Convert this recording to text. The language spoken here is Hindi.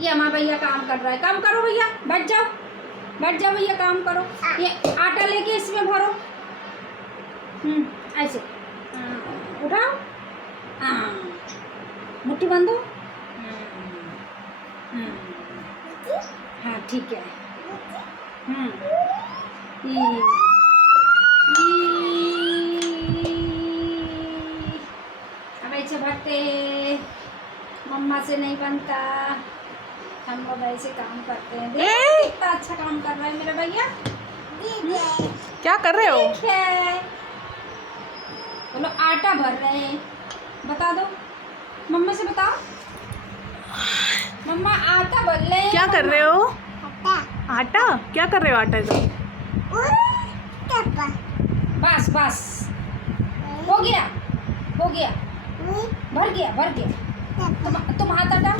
ये हमारा भैया काम कर रहा है। काम करो भैया, बैठ जाओ भैया, काम करो। ये आटा लेके इसमें भरो। ऐसे उठाओ। मुट्ठी बांधो। हाँ ठीक है। अब ऐसे भरते, मम्मा से नहीं बनता, हम लोग ऐसे काम करते हैं। देखो कितना अच्छा काम कर रहा है मेरा भैया। क्या कर रहे हो? ठीक है, बोलो आटा भर रहे हैं। बता दो मम्मा से, बताओ मम्मा आटा भर रहे हैं। क्या कर रहे हो? आटा क्या कर रहे हो आटे का? बस बस हो गया, भर गया। तुम हाथ हटाओ।